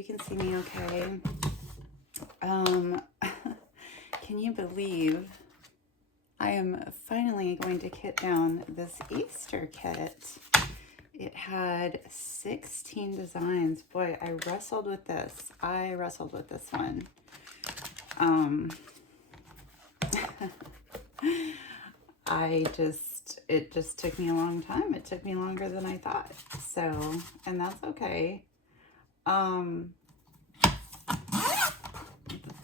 you can see me okay. Can you believe I am finally going to kit down this Easter kit? It had 16 designs. Boy, I wrestled with this. I wrestled with this one. It just took me a long time. It took me longer than I thought. So, and that's okay.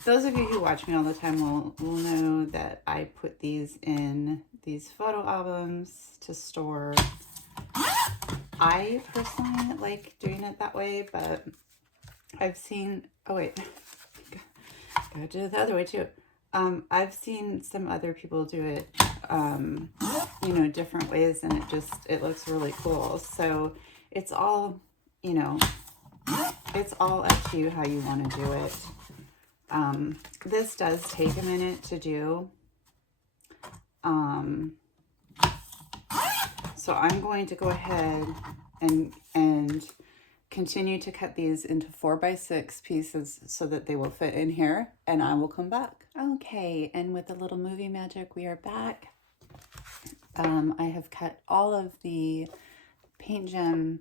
Those of you who watch me all the time will know that I put these in these photo albums to store. I personally like doing it that way, but I've seen, oh wait, gotta do it the other way too. I've seen some other people do it, you know, different ways, and it looks really cool. So it's all, you know, it's all up to you how you want to do it. This does take a minute to do. So I'm going to go ahead and continue to cut these into 4x6 pieces so that they will fit in here, and I will come back. Okay, and with a little movie magic, we are back. I have cut all of the paint gem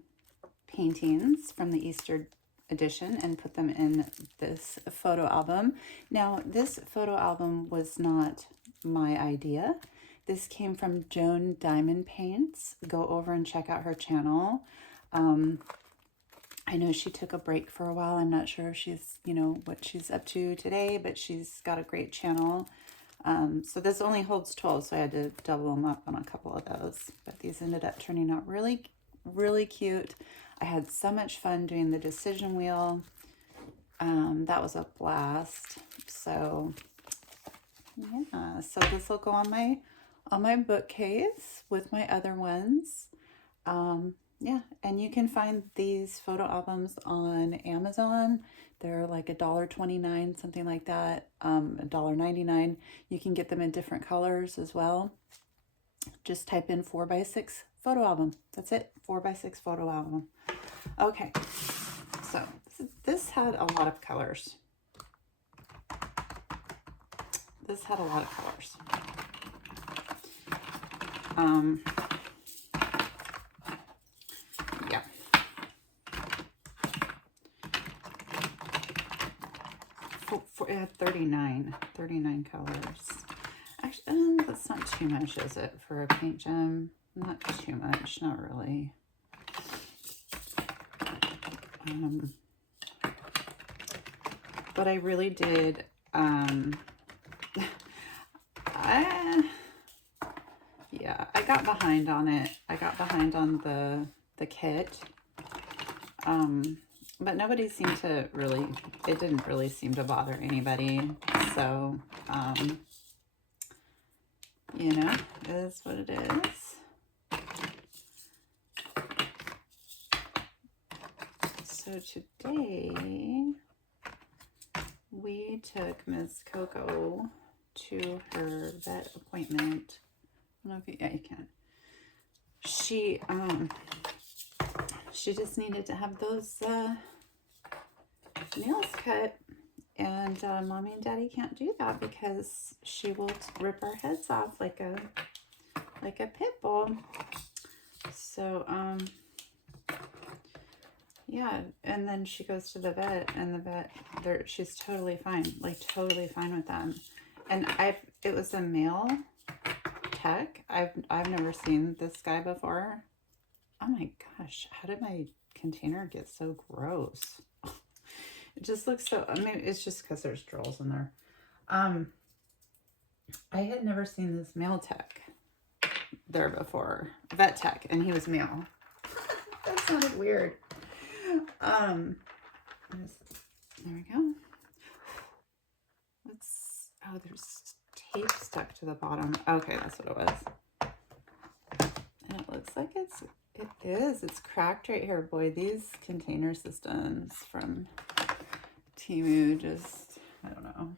paintings from the Easter edition and put them in this photo album. Now, this photo album was not my idea. This came from Joan Diamond Paints. Go over and check out her channel. I know she took a break for a while. I'm not sure if she's, you know, what she's up to today, but she's got a great channel. So this only holds 12, so I had to double them up on a couple of those. But these ended up turning out really, really cute. I had so much fun doing the decision wheel. That was a blast. So yeah, so this will go on my bookcase with my other ones. Yeah, and you can find these photo albums on Amazon. They're like $1.29, something like that, $1.99. You can get them in different colors as well. Just type in 4x6 photo album. That's it, 4x6 photo album. Okay, so this had a lot of colors. This had a lot of colors. Yeah. It had 39 colors. Actually, that's not too much, is it, for a paint gem? Not too much, not really. But I really did, yeah, I got behind on it. I got behind on the kit. But nobody seemed to really, it didn't really seem to bother anybody. So, you know, it is what it is. So today, we took Miss Coco to her vet appointment. I don't know if you, yeah, you can. She just needed to have those nails cut, and Mommy and Daddy can't do that because she will rip our heads off like a pit bull. So yeah, and then she goes to the vet, and the vet, she's totally fine, like totally fine with them. And it was a male tech. I've never seen this guy before. Oh my gosh, how did my container get so gross? It just looks so, I mean, it's just because there's drills in there. I had never seen this male tech there before, vet tech, and he was male. That sounded weird. There we go. Oh, there's tape stuck to the bottom. Okay, that's what it was. And it looks like it is. It's cracked right here. Boy, these container systems from Temu just, I don't know.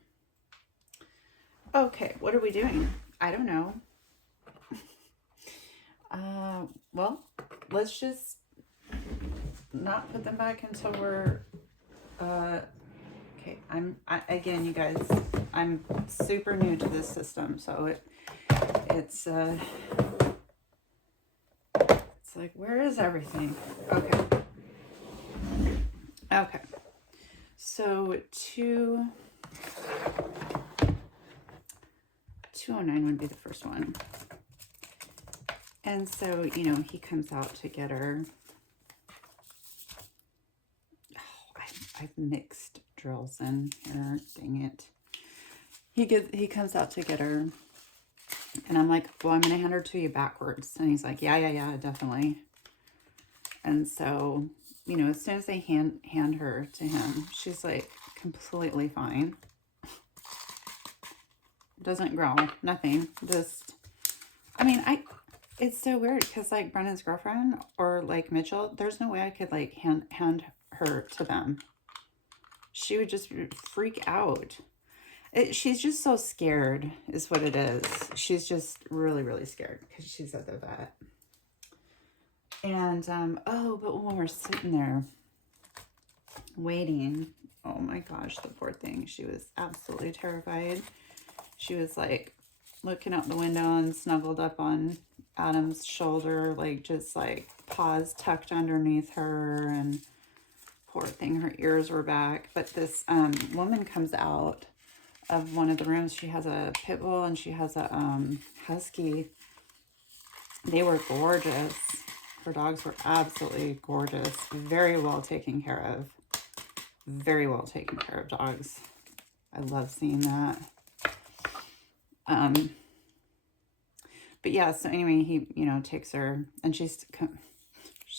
Okay, what are we doing? I don't know. Well, let's just not put them back until we're Okay, again, you guys, I'm super new to this system, so it's like, where is everything? Okay. Okay. So 209 would be the first one. And so, you know, he comes out to get her. Oh, I've mixed drills in here. Dang it. He comes out to get her. And I'm like, well, I'm going to hand her to you backwards. And he's like, yeah, definitely. And so, you know, as soon as they hand her to him, she's like completely fine. Doesn't growl, nothing. Just, I mean, it's so weird because like Brennan's girlfriend or like Mitchell, there's no way I could like hand her to them. She would just freak out. She's just so scared is what it is. She's just really, really scared because she's at the vet. And, oh, but when we're sitting there waiting, oh my gosh, the poor thing, she was absolutely terrified. She was like looking out the window and snuggled up on Adam's shoulder, like just like paws tucked underneath her, and poor thing, her ears were back. But this woman comes out of one of the rooms. She has a pit bull and she has a husky. They were gorgeous. Her dogs were absolutely gorgeous. Very well taken care of. Very well taken care of dogs. I love seeing that. But yeah, so anyway, he, you know, takes her and she's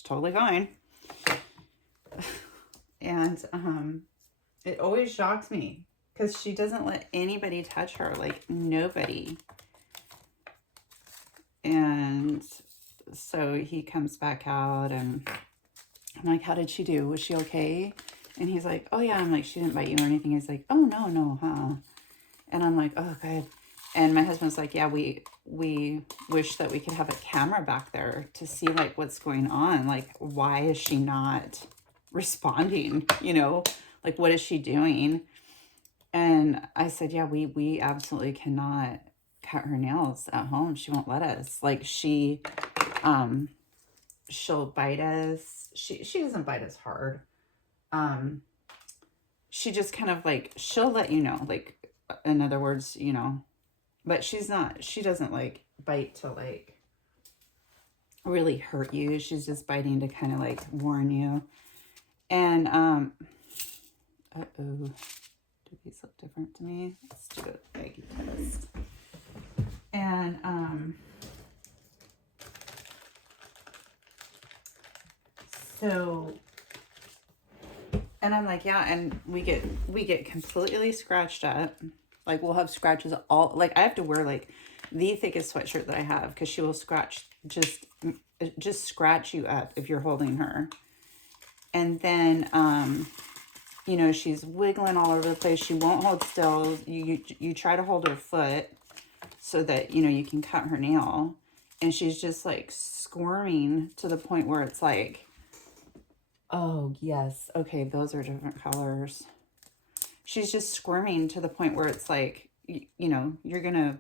totally fine. And it always shocks me because she doesn't let anybody touch her, like nobody. And so he comes back out and I'm like, how did she do? Was she okay? And he's like, oh yeah. I'm like, she didn't bite you or anything. He's like, oh no, huh? And I'm like, oh good. And my husband's like, yeah, we wish that we could have a camera back there to see like what's going on. Like, why is she not responding? You know, like what is she doing? And I said, yeah, we absolutely cannot cut her nails at home. She won't let us. Like she'll bite us. She doesn't bite us hard. She just kind of like, she'll let you know, like, in other words, you know, but she doesn't like bite to like really hurt you. She's just biting to kind of like warn you. And, uh-oh. Do these look different to me? Let's do a baggy test. And, so, and I'm like, yeah, and we get completely scratched up. Like we'll have scratches all, like I have to wear like the thickest sweatshirt that I have because she will scratch, just scratch you up if you're holding her. And then, you know, she's wiggling all over the place. She won't hold still. You try to hold her foot so that, you know, you can cut her nail. And she's just like squirming to the point where it's like, oh yes, okay, those are different colors. She's just squirming to the point where it's like, you know, you're gonna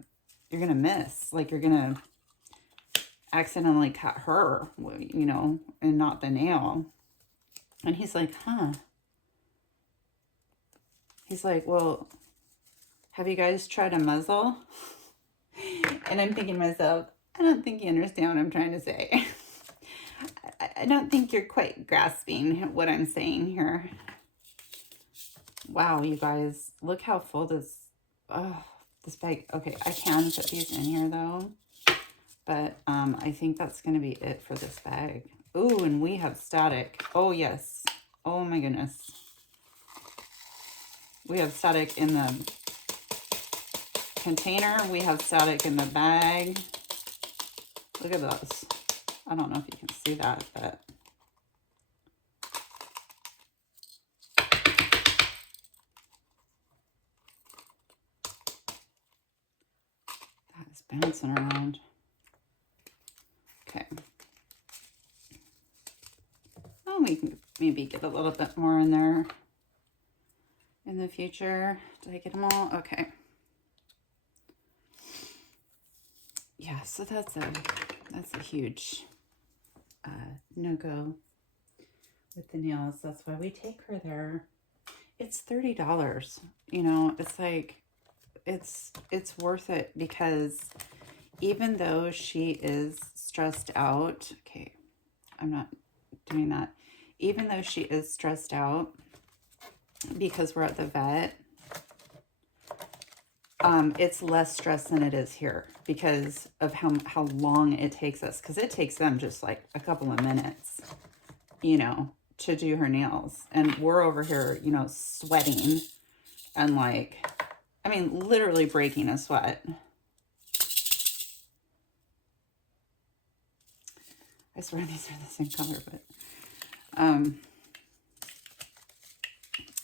miss, like you're gonna accidentally cut her, you know, and not the nail. And he's like, huh. He's like, well, have you guys tried a muzzle? And I'm thinking to myself, I don't think you understand what I'm trying to say. I don't think you're quite grasping what I'm saying here. Wow, you guys, look how full this bag. Okay, I can put these in here though, but I think that's going to be it for this bag. Ooh, and we have static. Oh yes. Oh my goodness. We have static in the container. We have static in the bag. Look at those. I don't know if you can see that, but bouncing around. Okay. Oh, we can maybe get a little bit more in there. in the future. Did I get them all? Okay. Yeah, so that's a huge no-go with the nails. That's why we take her there. It's $30. You know, it's like it's worth it, because even though she is stressed out, okay, I'm not doing that. Even though she is stressed out because we're at the vet, it's less stress than it is here because of how long it takes us. Because it takes them just like a couple of minutes, you know, to do her nails. And we're over here, you know, sweating and like, I mean, literally breaking a sweat. I swear these are the same color, but,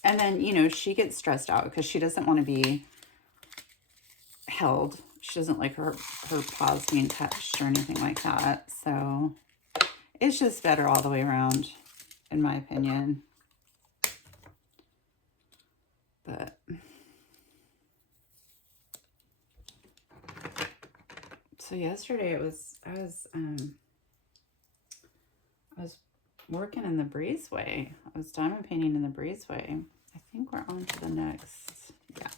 and then, you know, she gets stressed out because she doesn't want to be held. She doesn't like her paws being touched or anything like that. So it's just better all the way around, in my opinion. But so yesterday I was working in the breezeway. I was diamond painting in the breezeway. I think we're on to the next. Yeah.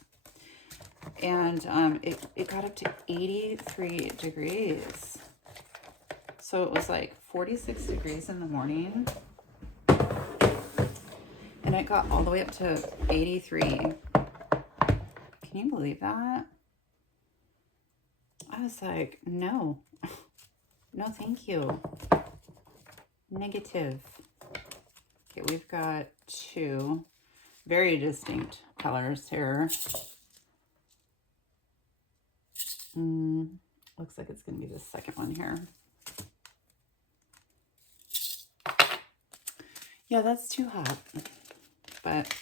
And it got up to 83 degrees. So it was like 46 degrees in the morning. And it got all the way up to 83. Can you believe that? I was like, no. No, thank you. Negative. Okay, we've got two very distinct colors here. Looks like it's going to be the second one here. Yeah, that's too hot. But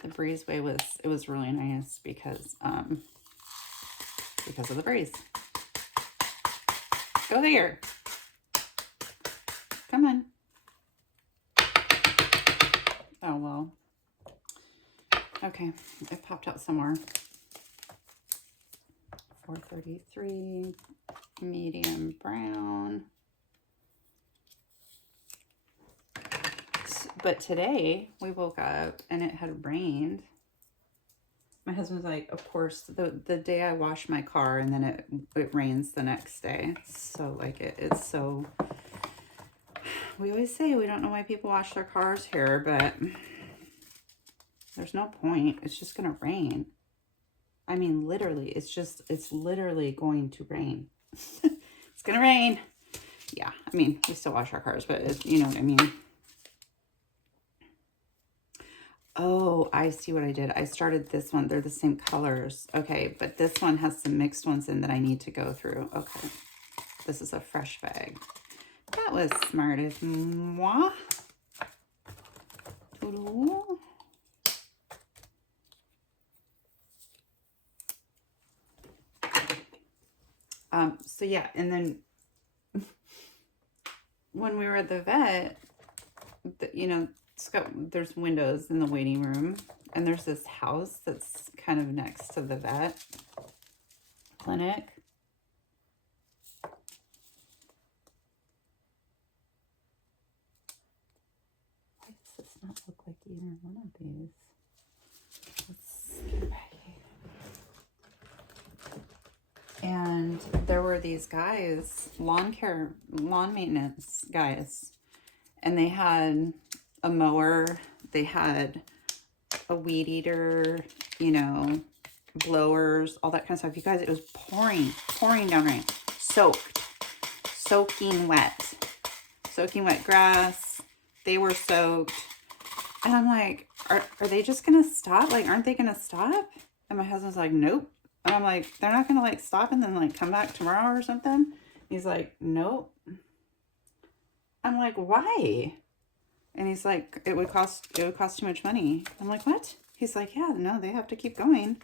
the breezeway was really nice because of the breeze. Go there. Come on. Oh, well. Okay, it popped out somewhere. 433, medium brown. But today we woke up and it had rained. My husband's like, of course, the day I wash my car and then it rains the next day. So like it's so, we always say we don't know why people wash their cars here, but there's no point. It's just going to rain. I mean, literally, it's literally going to rain. It's going to rain. Yeah, I mean, we still wash our cars, but you know what I mean. Oh, I see what I did. I started this one. They're the same colors. Okay, but this one has some mixed ones in that I need to go through. Okay, this is a fresh bag. That was smart of moi. Toodaloo. So yeah, and then when we were at the vet, you know, there's windows in the waiting room, and there's this house that's kind of next to the vet clinic. Why does this not look like either one of these? Let's get back here. And there were these guys, lawn maintenance guys, and they had a mower, they had a weed eater, you know, blowers, all that kind of stuff. You guys, it was pouring down rain, soaking wet grass. They were soaked. And I'm like, are they just going to stop? Like, aren't they going to stop? And my husband's like, nope. And I'm like, they're not going to like stop and then like come back tomorrow or something? He's like, nope. I'm like, why? And he's like, it would cost too much money. I'm like, what? He's like, yeah, no, they have to keep going.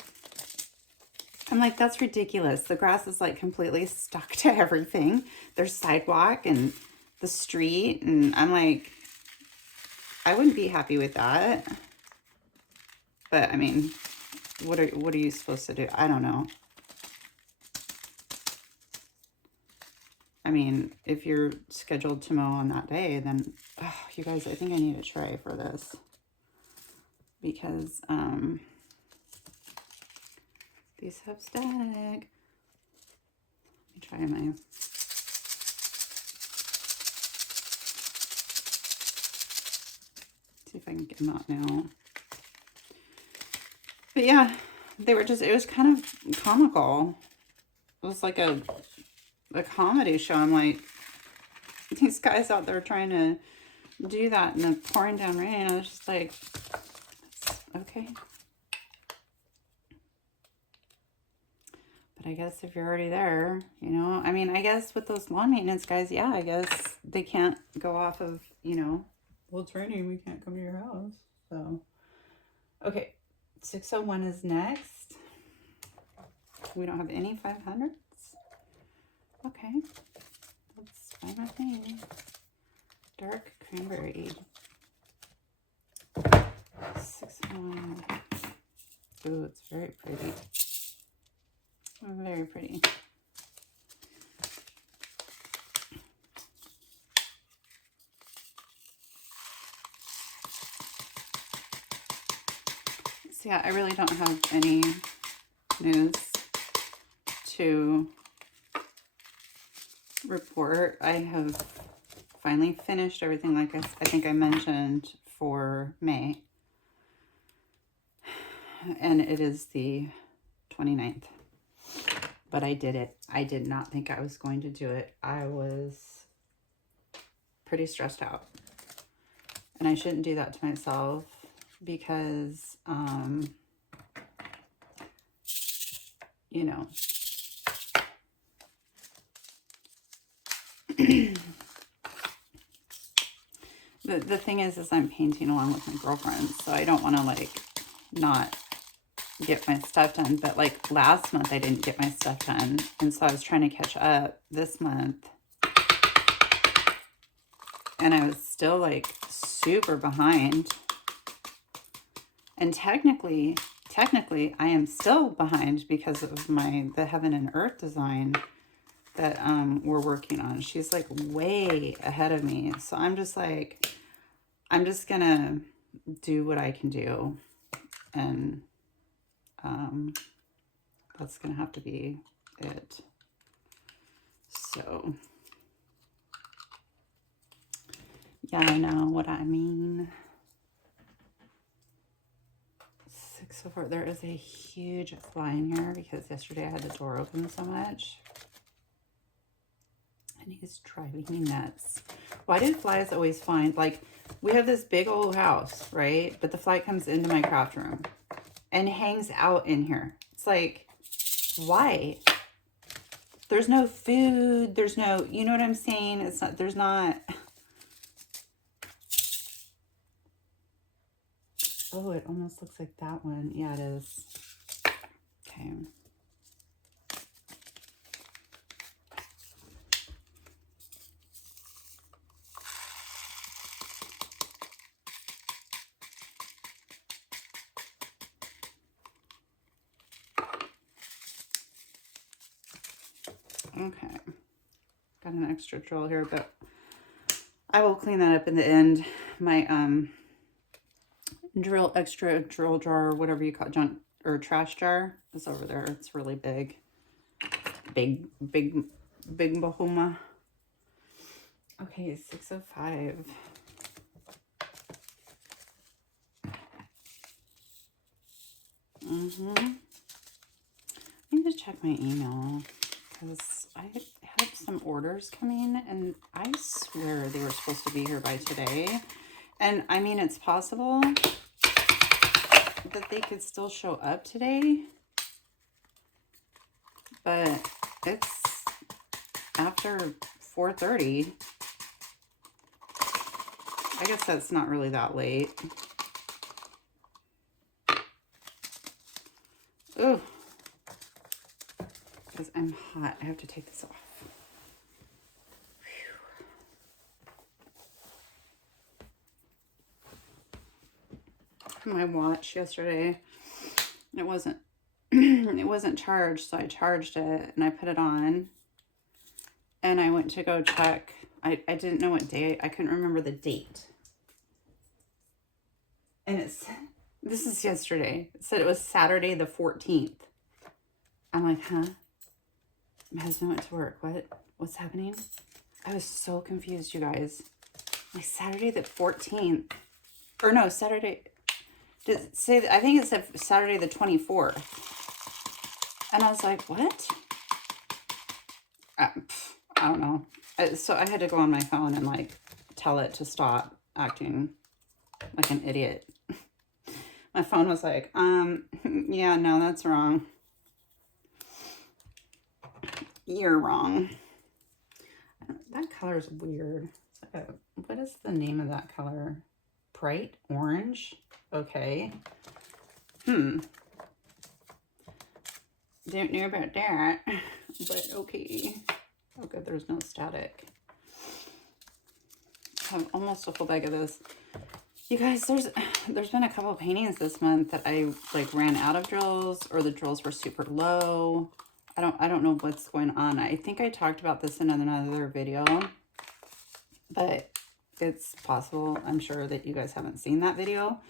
I'm like, that's ridiculous. The grass is like completely stuck to everything. There's sidewalk and the street. And I'm like, I wouldn't be happy with that. But I mean, what are you supposed to do? I don't know. I mean, if you're scheduled to mow on that day, then, oh, you guys, I think I need a tray for this. Because, these have static. Let me try my... See if I can get them out now. But yeah, they were just, it was kind of comical. It was like a comedy show. I'm like, these guys out there trying to do that in the pouring down rain. I was just like, okay. But I guess if you're already there, you know, I mean, I guess with those lawn maintenance guys, yeah, I guess they can't go off of, you know, well, it's raining, we can't come to your house. So, okay, 601 is next. We don't have any 500s. Okay, that's fine with me. Dark cranberry. 601. Ooh, it's very pretty. Very pretty. So yeah, I really don't have any news to report. I have finally finished everything, like I think I mentioned, for May. And it is the 29th. But I did it. I did not think I was going to do it. I was pretty stressed out. And I shouldn't do that to myself because, you know, the thing is I'm painting along with my girlfriends, so I don't want to, like, not get my stuff done. But, like, last month I didn't get my stuff done, and so I was trying to catch up this month, and I was still, like, super behind. And technically I am still behind because of the Heaven and Earth design that we're working on. She's like way ahead of me. So I'm just like, I'm just gonna do what I can do. And that's gonna have to be it. So yeah, I know what I mean. 604. There is a huge fly in here because yesterday I had the door open so much. And he's driving me nuts. Why do flies always find, like, we have this big old house, right? But the fly comes into my craft room and hangs out in here. It's like, why? There's no food. There's no, you know what I'm saying? It's not, there's not. Oh, it almost looks like that one. Yeah, it is. Okay. Okay. Got an extra drill here, but I will clean that up in the end. My extra drill jar, or whatever you call it, junk or trash jar, is over there. It's really big. Big bahuma. Okay, 605. I need to check my email because I have some orders coming and I swear they were supposed to be here by today. And I mean, it's possible that they could still show up today, but it's after 4:30. I guess that's not really that late. Ooh, because I'm hot. I have to take this off. my watch yesterday. It wasn't it wasn't charged, so I charged it and I put it on. And I went to go check. I didn't know what day. I couldn't remember the date. And this is yesterday. It said it was Saturday the 14th. I'm like, huh? My husband went to work. What's happening? I was so confused, you guys. Like Saturday the 14th. Or no, Saturday. Did it say, I think it said Saturday the 24th. And I was like, what? I don't know. So I had to go on my phone and like tell it to stop acting like an idiot. My phone was like, yeah, no, that's wrong. You're wrong. That color is weird. What is the name of that color? Bright orange? Okay. Don't know about that, but okay. Oh, good, there's no static. I have almost a full bag of this. You guys, there's been a couple of paintings this month that I like ran out of drills, or the drills were super low. I don't know what's going on. I think I talked about this in another video, but it's possible, I'm sure, that you guys haven't seen that video.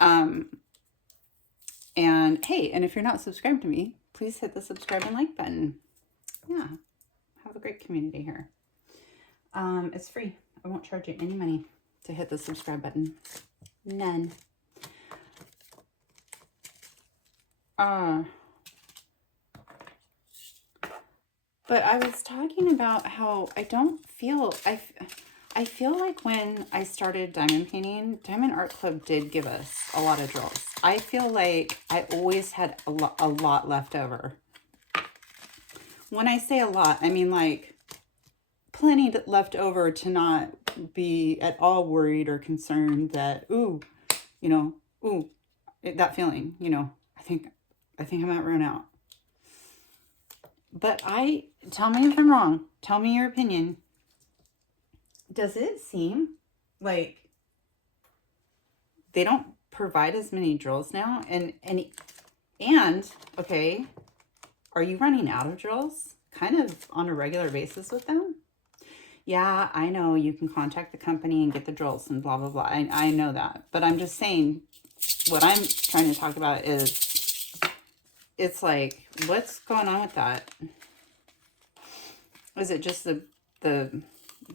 And hey, and if you're not subscribed to me, please hit the subscribe and like button. Yeah, have a great community here. It's free. I won't charge you any money to hit the subscribe button. None. But I was talking about how I don't feel, I feel like when I started diamond painting, Diamond Art Club did give us a lot of drills. I feel like I always had a lot left over. When I say a lot, I mean like plenty left over to not be at all worried or concerned that, ooh, you know, ooh, that feeling, you know, I think I might run out. But tell me if I'm wrong. Tell me your opinion. Does it seem like they don't provide as many drills now? And okay, are you running out of drills kind of on a regular basis with them? Yeah, I know you can contact the company and get the drills and blah, blah, blah. I know that. But I'm just saying, what I'm trying to talk about is, it's like, what's going on with that? Is it just the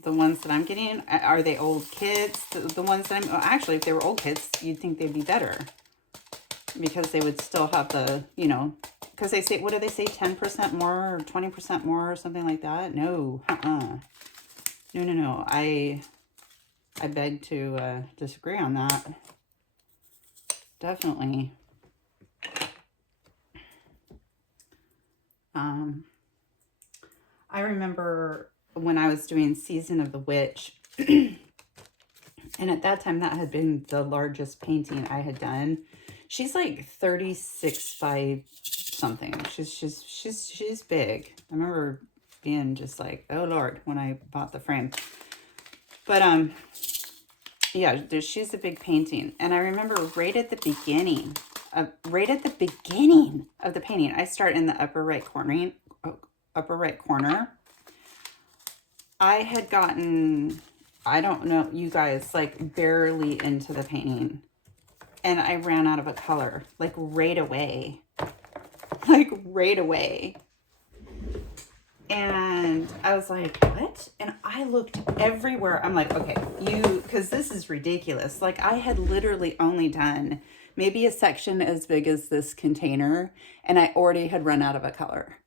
ones that I'm getting? Are they old kids? The ones that actually, if they were old kids, you'd think they'd be better. Because they would still have the, you know, because they say, what do they say, 10% more or 20% more or something like that? No, No. I beg to disagree on that. Definitely. I remember when I was doing Season of the Witch, and at that time that had been the largest painting I had done. She's like 36 by something. She's big. I remember being just like, oh Lord, when I bought the frame. But yeah, she's a big painting. And I remember right at the beginning of the painting, I start in the upper right corner. I had gotten, I don't know, you guys, like barely into the painting. And I ran out of a color, like right away. And I was like, what? And I looked everywhere. I'm like, okay, because this is ridiculous. Like I had literally only done maybe a section as big as this container, and I already had run out of a color.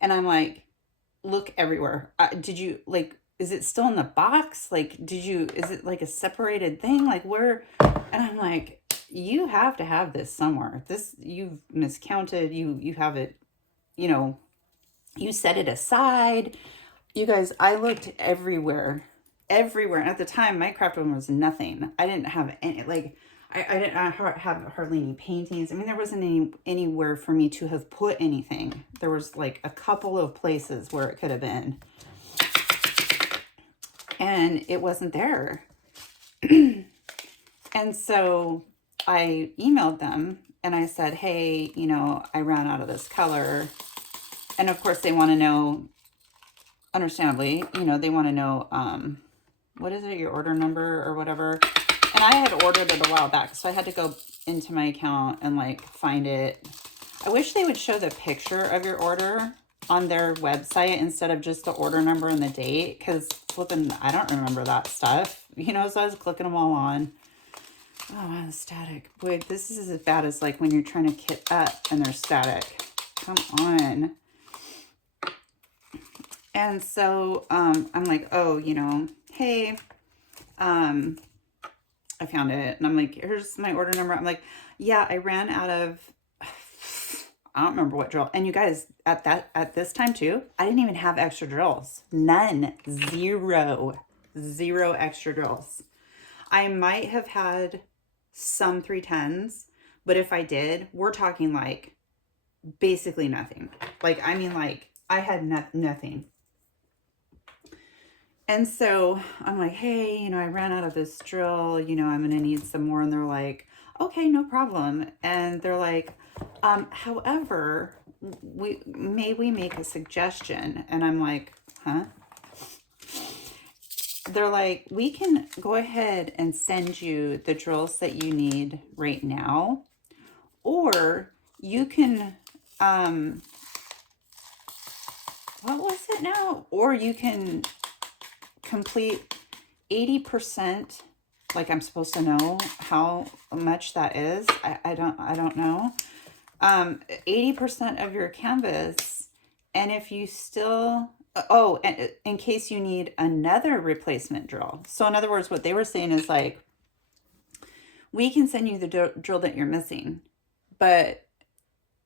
And I'm like, look everywhere. Did you, like, is it still in the box? Like, is it like a separated thing? Like where? And I'm like, you have to have this somewhere. You've miscounted. You have it, you know, you set it aside. You guys, I looked everywhere. At the time, my craft room was nothing. I didn't have any, like, I didn't have hardly any paintings. I mean, there wasn't anywhere for me to have put anything. There was like a couple of places where it could have been. And it wasn't there. And so I emailed them and I said, hey, you know, I ran out of this color. And of course they want to know, understandably, you know, they want to know, what is it, your order number or whatever. And I had ordered it a while back, so I had to go into my account and like find it. I wish they would show the picture of your order on their website instead of just the order number and the date, because flipping, I don't remember that stuff, you know. So I was clicking them all on. Oh wow, the static. Boy, this is as bad as like when you're trying to kit up and they're static. Come on. And so I'm like, oh, you know, hey, I found it. And I'm like, here's my order number. I'm like, yeah, I ran out of, I don't remember what drill. And you guys, at this time too, I didn't even have extra drills. None. Zero extra drills. I might have had some 310s, but if I did, we're talking like basically nothing. Like, I mean, like I had nothing. And so I'm like, hey, you know, I ran out of this drill, you know, I'm going to need some more. And they're like, okay, no problem. And they're like, however, may we make a suggestion? And I'm like, huh? They're like, we can go ahead and send you the drills that you need right now, or you can, what was it now? Or you can complete 80%. Like, I'm supposed to know how much that is. I don't know. 80% of your canvas. And if you still, oh, and in case you need another replacement drill. So in other words, what they were saying is like, we can send you the drill that you're missing, but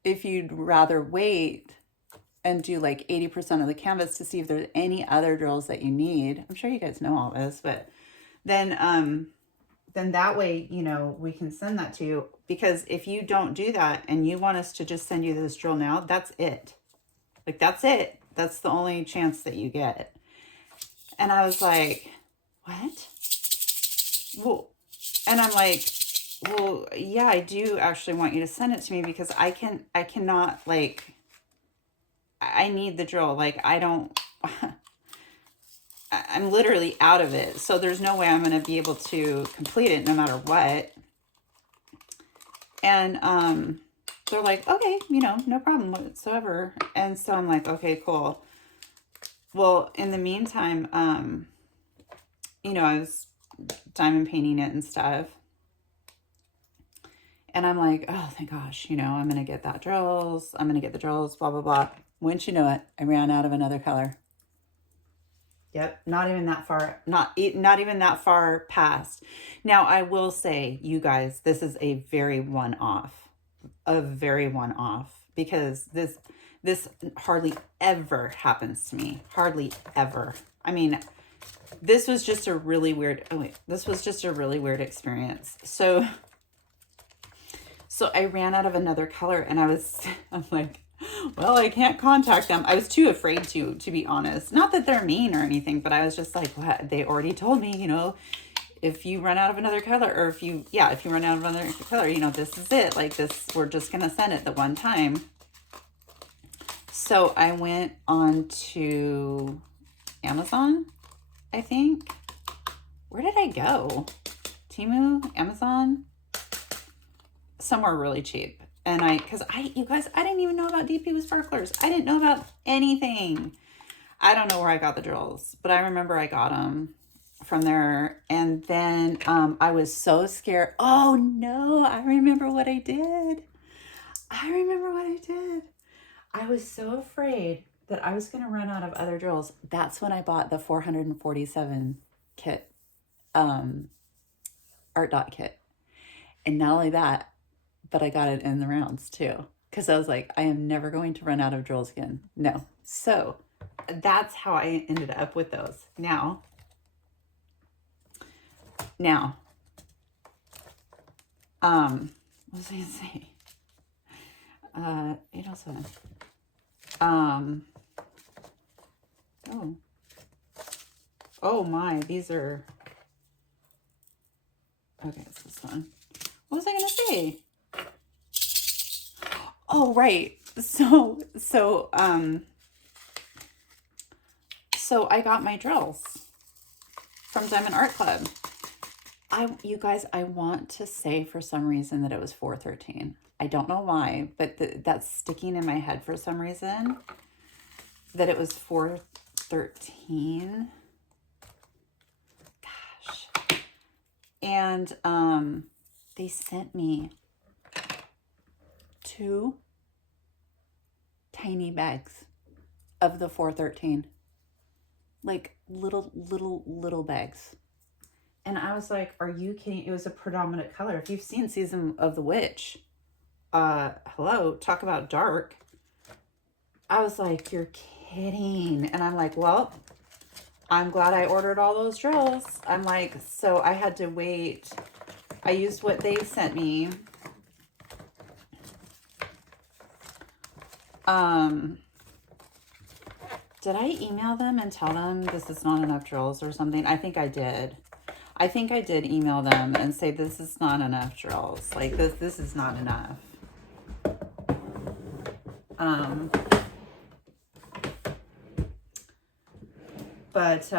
if you'd rather wait and do like 80% of the canvas to see if there's any other drills that you need, I'm sure you guys know all this, but then that way, you know, we can send that to you. Because if you don't do that and you want us to just send you this drill now, that's it. Like, that's it. That's the only chance that you get. And I was like, what? Well, and I'm like, well, yeah, I do actually want you to send it to me, because I cannot, like, I need the drill. Like, I don't, I'm literally out of it. So there's no way I'm going to be able to complete it no matter what. And they're like, okay, you know, no problem whatsoever. And so I'm like, okay, cool. Well, in the meantime, you know, I was diamond painting it and stuff. And I'm like, oh, thank gosh, you know, I'm going to get that drills. I'm going to get the drills, blah, blah, blah. Wouldn't you know it, I ran out of another color. Yep, not even that far, not even that far past. Now, I will say, you guys, this is a very one-off, because this hardly ever happens to me, hardly ever. I mean, this was just a really weird, this was just a really weird experience. So I ran out of another color, and I'm like, well, I can't contact them. I was too afraid to be honest. Not that they're mean or anything, but I was just like, what? They already told me, you know, if you run out of another color, or if you run out of another color, you know, this is it. Like, this, we're just going to send it the one time. So I went on to Amazon, I think. Where did I go? Temu, Amazon, somewhere really cheap. And you guys, I didn't even know about DP with sparklers. I didn't know about anything. I don't know where I got the drills, but I remember I got them from there. And then I was so scared. Oh no, I remember what I did. I was so afraid that I was going to run out of other drills. That's when I bought the 447 kit, art dot kit. And not only that, but I got it in the rounds too, because I was like, I am never going to run out of drills again. No. So that's how I ended up with those. Now, what was I gonna say? 807. Oh my, these are, okay, it's this one. What was I going to say? Oh, right. So I got my drills from Diamond Art Club. You guys, I want to say for some reason that it was 413. I don't know why, but that's sticking in my head for some reason that it was 413. Gosh. And they sent me 2 tiny bags of the 413. Like little bags. And I was like, are you kidding? It was a predominant color. If you've seen Season of the Witch, hello, talk about dark. I was like, you're kidding. And I'm like, well, I'm glad I ordered all those drills. I'm like, so I had to wait. I used what they sent me. Did I email them and tell them this is not enough drills or something? I think I did. I think I did email them and say this is not enough drills. Like this is not enough. But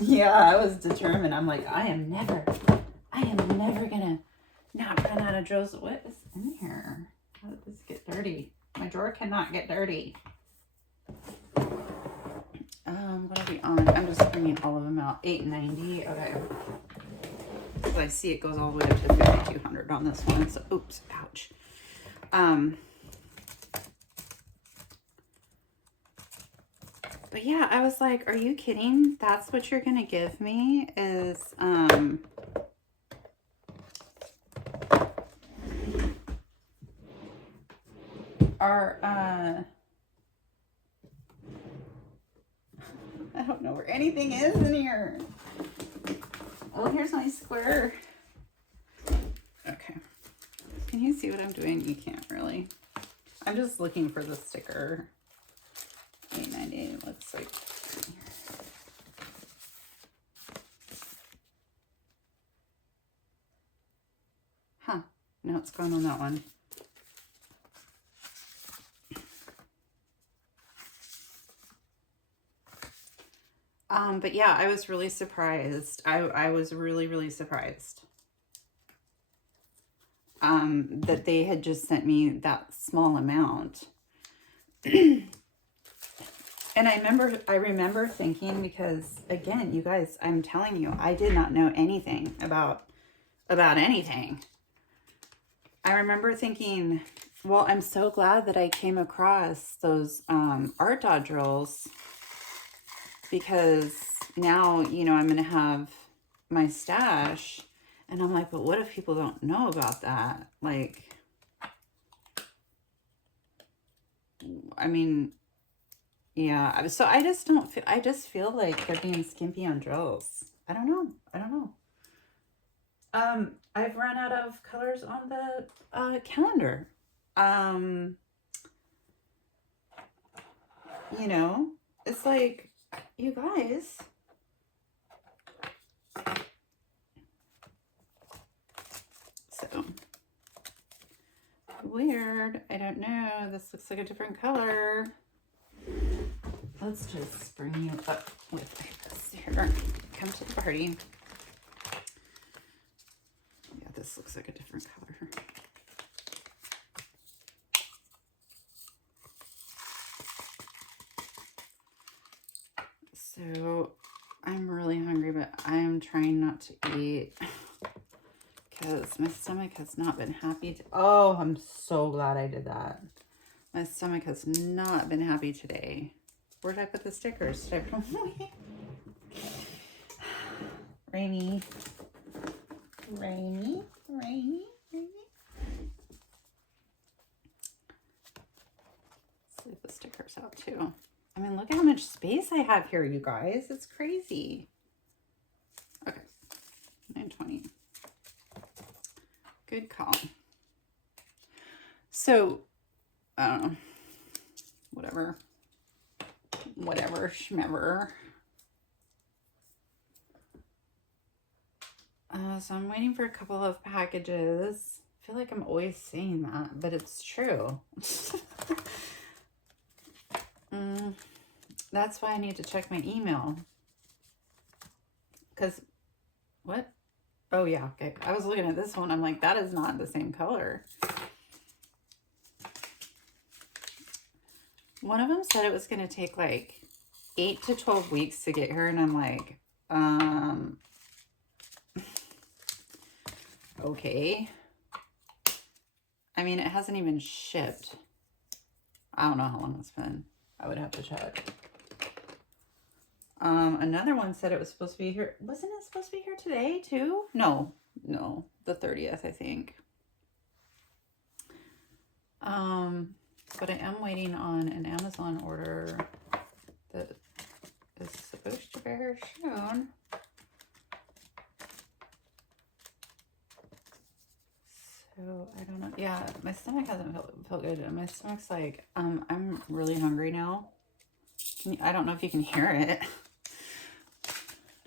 yeah, I was determined. I'm like, I am never gonna not run out of drills. What is in here? How did this get dirty? My drawer cannot get dirty. What are we on? I'm just bringing all of them out. $8.90. Okay. So I see it goes all the way up to $5,200 on this one. So, oops, ouch. But yeah, I was like, are you kidding? That's what you're gonna give me is I don't know where anything is in here. Oh, here's my square. Okay. Can you see what I'm doing? You can't really. I'm just looking for the sticker. $8.90 looks like. Huh. No, it's gone on that one. But yeah, I was really surprised. I was really surprised. That they had just sent me that small amount. And I remember thinking, because again, you guys, I'm telling you, I did not know anything about anything. I remember thinking, well, I'm so glad that I came across those art dot drills, because now, you know, I'm going to have my stash. And I'm like, but what if people don't know about that? Like, I mean, yeah. So I just don't feel, I just feel like they're being skimpy on drills. I don't know. I've run out of colors on the calendar. You know, it's like, you guys. So weird. I don't know. This looks like a different color. Let's just bring you up with this here. Come to the party. Yeah, this looks like a different color. So I'm really hungry, but I am trying not to eat because my stomach has not been happy. Oh, I'm so glad I did that. My stomach has not been happy today. Where did I put the stickers? Did I put them away? Rainy. Let's leave the stickers out too. I mean, look at how much space I have here, you guys. It's crazy. Okay, 920. Good call. So, I don't know. Whatever, schmever. So I'm waiting for a couple of packages. I feel like I'm always saying that, but it's true. That's why I need to check my email. Because, what? Oh, yeah, okay. I was looking at this one. I'm like, that is not the same color. One of them said it was going to take like 8 to 12 weeks to get here. And I'm like, okay. I mean, it hasn't even shipped. I don't know how long it's been. I would have to check. Another one said it was supposed to be here. Wasn't it supposed to be here today too? No, the 30th, I think. But I am waiting on an Amazon order that is supposed to be here soon. So I don't know. Yeah, my stomach hasn't felt good. And my stomach's like, I'm really hungry now. I don't know if you can hear it.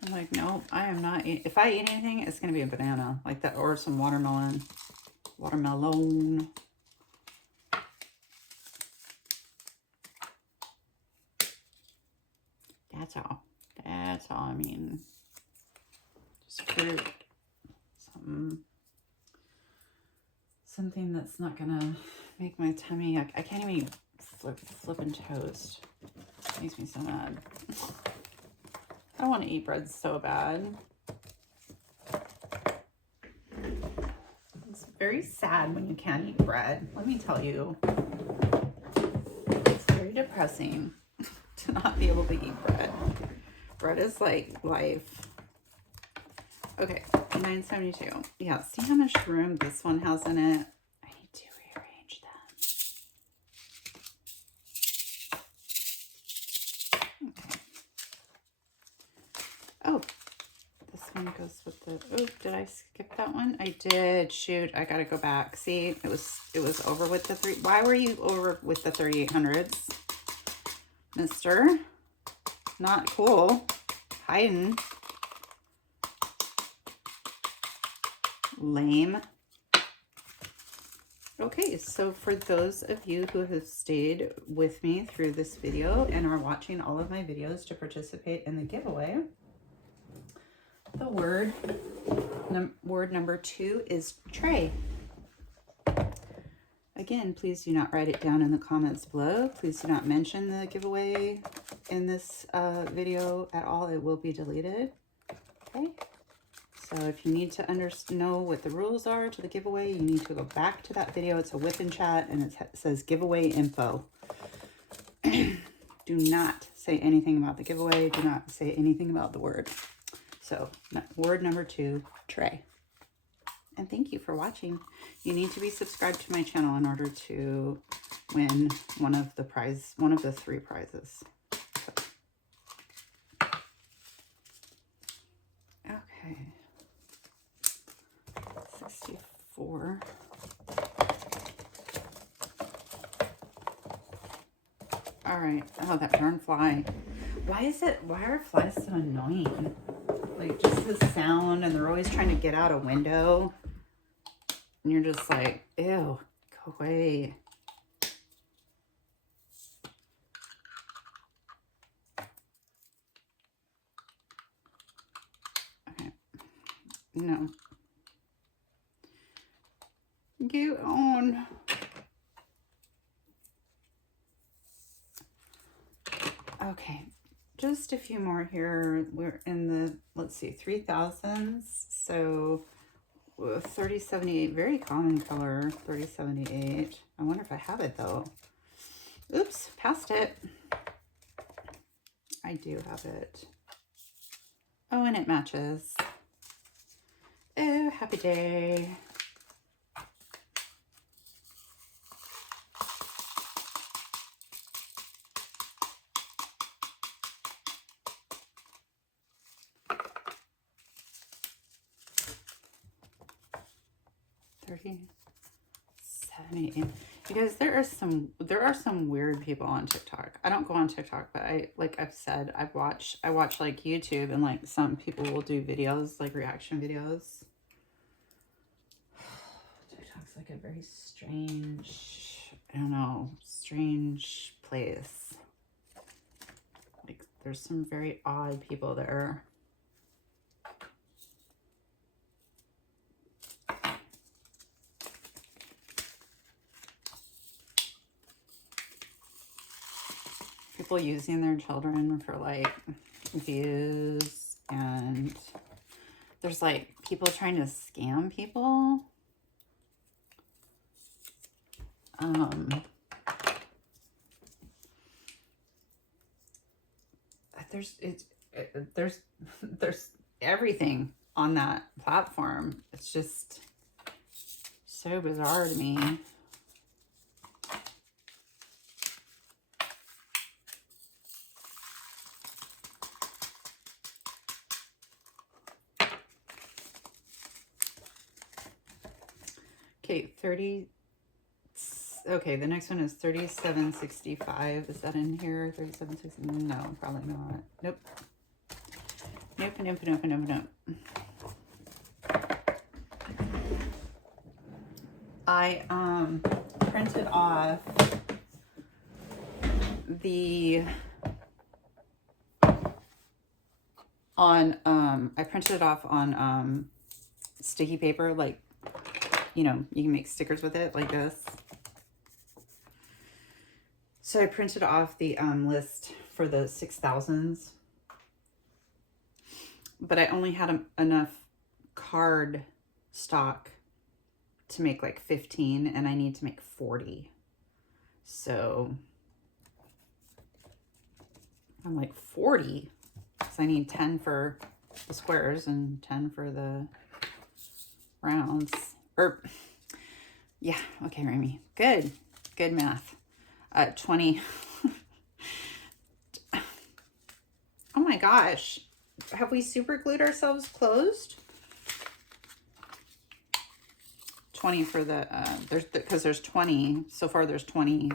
I'm like, no, I am not eating. If I eat anything, it's going to be a banana like that or some watermelon. Watermelon. That's all. That's all I mean. Just fruit. Something that's not going to make my tummy. I can't even flipping toast. It makes me so mad. I want to eat bread so bad. It's very sad when you can't eat bread. Let me tell you. It's very depressing to not be able to eat bread. Bread is like life. Okay, 972. Yeah, see how much room this one has in it? I need to rearrange them. Okay. Oh, this one goes with the, oh, did I skip that one? I did. Shoot, I gotta go back. See, it was over with the three. Why were you over with the 3800s? Mister? Not cool. Hiding. Lame. Okay, so for those of you who have stayed with me through this video and are watching all of my videos to participate in the giveaway, the word number 2 is tray. Again, please do not write it down in the comments below. Please do not mention the giveaway in this video at all. It will be deleted. Okay. So if you need to know what the rules are to the giveaway, you need to go back to that video. It's a whip and chat and it says giveaway info. Do not say anything about the giveaway. Do not say anything about the word. So word number 2, tray. And thank you for watching. You need to be subscribed to my channel in order to win one of the 3 prizes. Okay. 64. All right. Oh, that darn fly. Why are flies so annoying? Like, just the sound, and they're always trying to get out a window. And you're just like, ew, go away. Okay. No. Get on. Okay. Just a few more here. We're in the, let's see, 3000s. So 3078, very common color, 3078. I wonder if I have it though. Oops, passed it. I do have it. Oh, and it matches. Oh, happy day. You guys, there are some weird people on TikTok. I don't go on TikTok, but like I've said, I watch like YouTube, and like some people will do videos, like reaction videos. TikTok's like a very strange, I don't know, strange place. Like there's some very odd people there. People using their children for like views, and there's like people trying to scam people. There's everything on that platform. It's just so bizarre to me. Okay, 30. Okay, the next one is 3765. Is that in here? 3760? No, probably not. Nope. Nope, nope, nope, nope, nope. I printed off the I printed it off on sticky paper, like, you know, you can make stickers with it like this. So I printed off the list for the 6,000s, but I only had enough card stock to make like 15, and I need to make 40. So I'm like 40, because I need 10 for the squares and 10 for the rounds. Or, yeah, okay, Remy. Good math. 20. Oh my gosh. Have we super glued ourselves closed? 20 for the, because there's 20, so far there's 20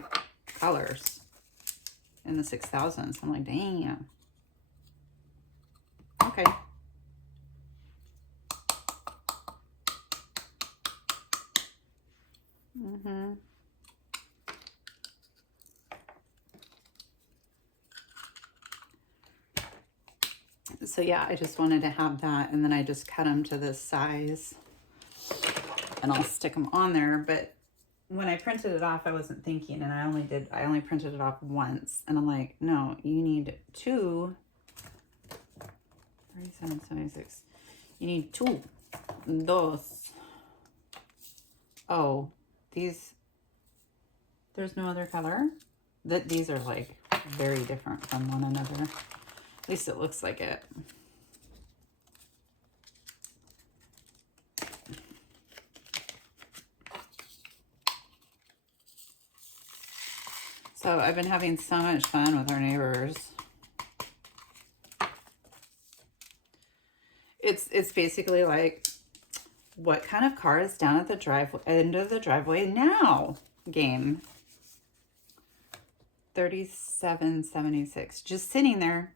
colors in the 6,000s. I'm like, damn. Okay. So yeah, I just wanted to have that, and then I just cut them to this size, and I'll stick them on there. But when I printed it off, I wasn't thinking, and I only printed it off once, and I'm like, no, you need 2. 3776. You need 2. Dos. Oh, these, there's no other color. These are like very different from one another. At least it looks like it. So I've been having so much fun with our neighbors. It's basically like, what kind of car is down at the end of the driveway now game. 3776. Just sitting there.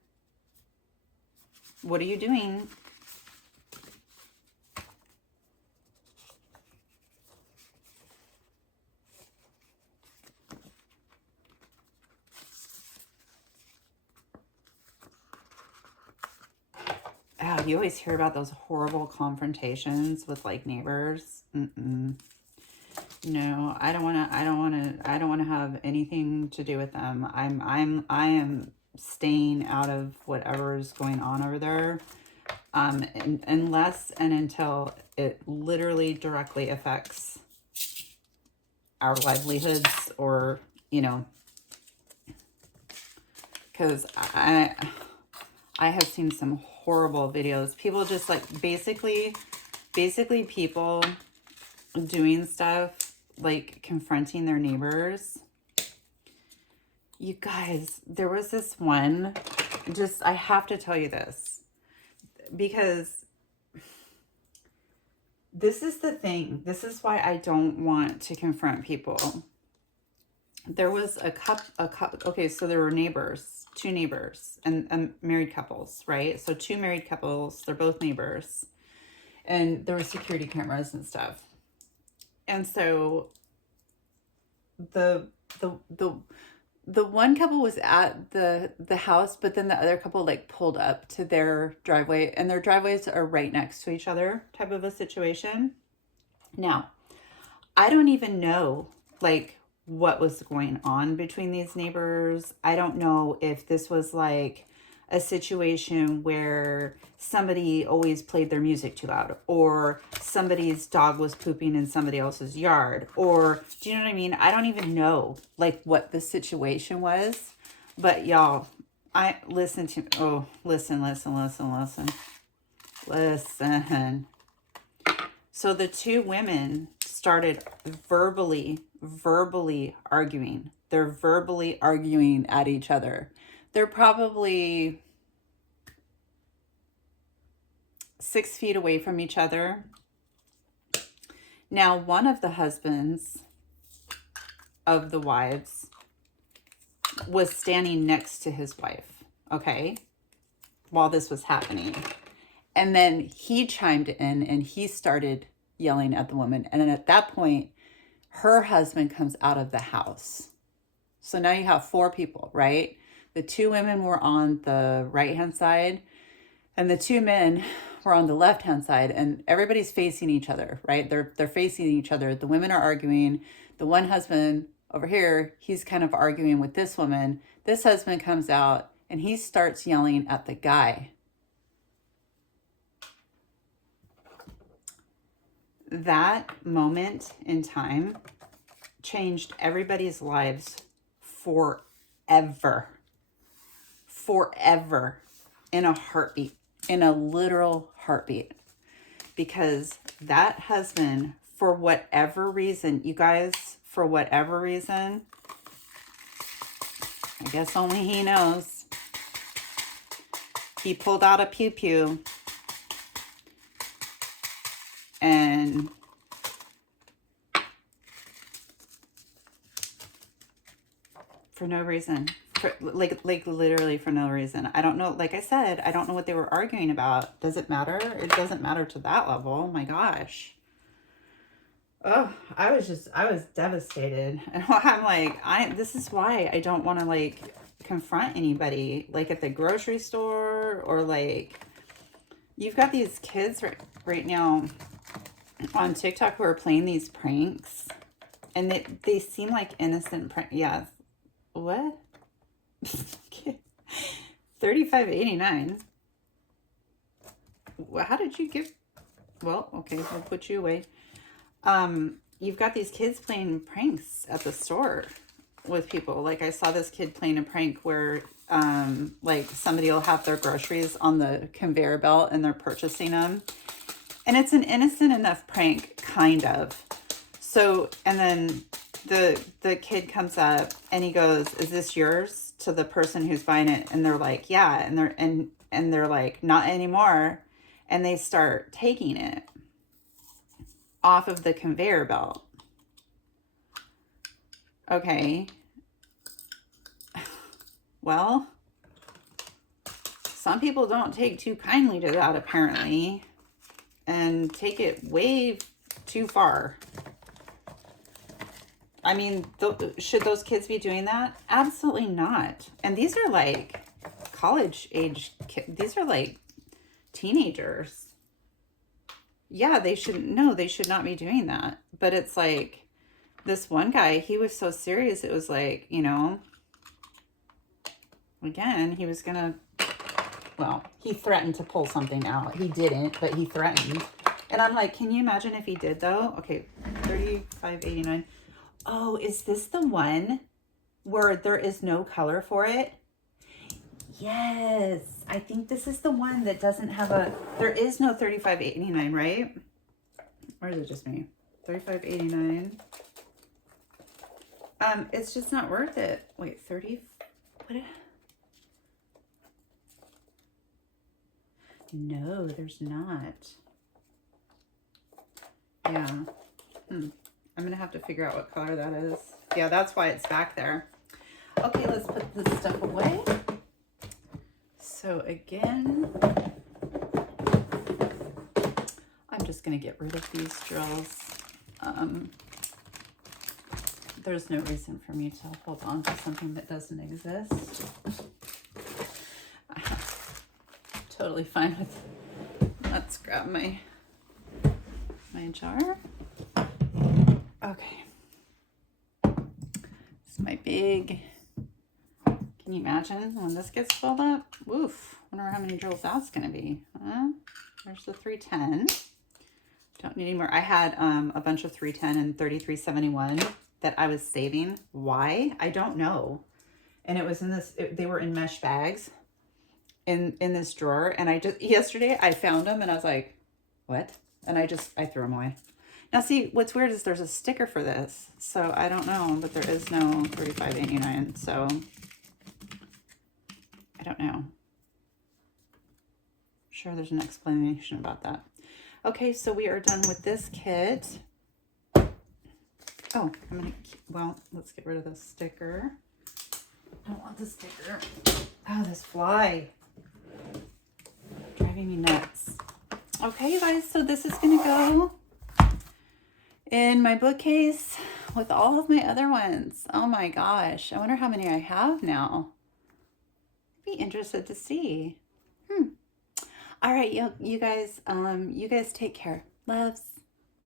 What are you doing? Oh, you always hear about those horrible confrontations with like neighbors. No, I don't want to have anything to do with them. I am staying out of whatever is going on over there. Unless and until it literally directly affects our livelihoods, or, you know, because I have seen some horrible videos. People just like basically people doing stuff like confronting their neighbors. You guys, there was this one, just, I have to tell you this, because this is the thing. This is why I don't want to confront people. There was a couple, okay, so there were neighbors, two neighbors, and married couples, right? So two married couples, they're both neighbors. And there were security cameras and stuff. And so the one couple was at the house, but then the other couple like pulled up to their driveway, and their driveways are right next to each other, type of a situation. Now, I don't even know like what was going on between these neighbors. I don't know if this was like a situation where somebody always played their music too loud, or somebody's dog was pooping in somebody else's yard, or do you know what I mean? I don't even know like what the situation was, but y'all, listen. So the two women started verbally arguing. They're verbally arguing at each other. They're probably 6 feet away from each other. Now, one of the husbands of the wives was standing next to his wife, okay, while this was happening. And then he chimed in and he started yelling at the woman. And then at that point, her husband comes out of the house. So now you have 4 people, right? The 2 women were on the right-hand side, and the 2 men were on the left-hand side, and everybody's facing each other, right? They're facing each other. The women are arguing. The one husband over here, he's kind of arguing with this woman. This husband comes out, and he starts yelling at the guy. That moment in time changed everybody's lives forever. Forever. In a heartbeat. In a literal heartbeat. Because that husband, for whatever reason, you guys, for whatever reason, I guess only he knows, he pulled out a pew-pew and for no reason. Like literally for no reason. I don't know. Like I said, I don't know what they were arguing about. Does it matter? It doesn't matter to that level. Oh my gosh. Oh, I was devastated. And I'm like, this is why I don't want to like confront anybody, like at the grocery store, or like, you've got these kids right now on TikTok who are playing these pranks, and they seem like innocent pranks. Yeah. What? $35.89. How did you give? Well, okay, we'll put you away. You've got these kids playing pranks at the store with people. Like I saw this kid playing a prank where like somebody will have their groceries on the conveyor belt and they're purchasing them. And it's an innocent enough prank, kind of. So, and then the kid comes up and he goes, "Is this yours?" to the person who's buying it. And they're like, "Yeah." And they're like, "Not anymore." And they start taking it off of the conveyor belt. Okay. Well, some people don't take too kindly to that, apparently, and take it way too far. I mean, should those kids be doing that? Absolutely not. And these are like college age kids. These are like teenagers. Yeah, they should not be doing that. But it's like, this one guy, he was so serious. It was like, you know, again, he was gonna, well, he threatened to pull something out. He didn't, but he threatened. And I'm like, can you imagine if he did though? Okay, $35.89. Oh, is this the one where there is no color for it? Yes, I think this is the one that doesn't have there is no $35.89, right? Or is it just me? $35.89. It's just not worth it. Wait, 30, what? No, there's not. Yeah. I'm going to have to figure out what color that is. Yeah, that's why it's back there. Okay, let's put this stuff away. So again, I'm just going to get rid of these drills. There's no reason for me to hold on to something that doesn't exist. I'm totally fine with, let's grab my jar. Okay. This is my big, can you imagine when this gets filled up? Woof. Wonder how many drills that's going to be. There's the 310. Don't need any more. I had a bunch of 310 and 3371 that I was saving. Why? I don't know. And it was in this, they were in mesh bags in this drawer. And I just, yesterday I found them and I was like, what? And I threw them away. Now see, what's weird is there's a sticker for this. So I don't know, but there is no $35.89. So I don't know. I'm sure there's an explanation about that. Okay, so we are done with this kit. Oh, well, let's get rid of the sticker. I don't want the sticker. Oh, this fly. Driving me nuts. Okay, you guys, so this is going to go in my bookcase with all of my other ones. Oh my gosh. I wonder how many I have now. Be interested to see. All right, you guys take care. Loves.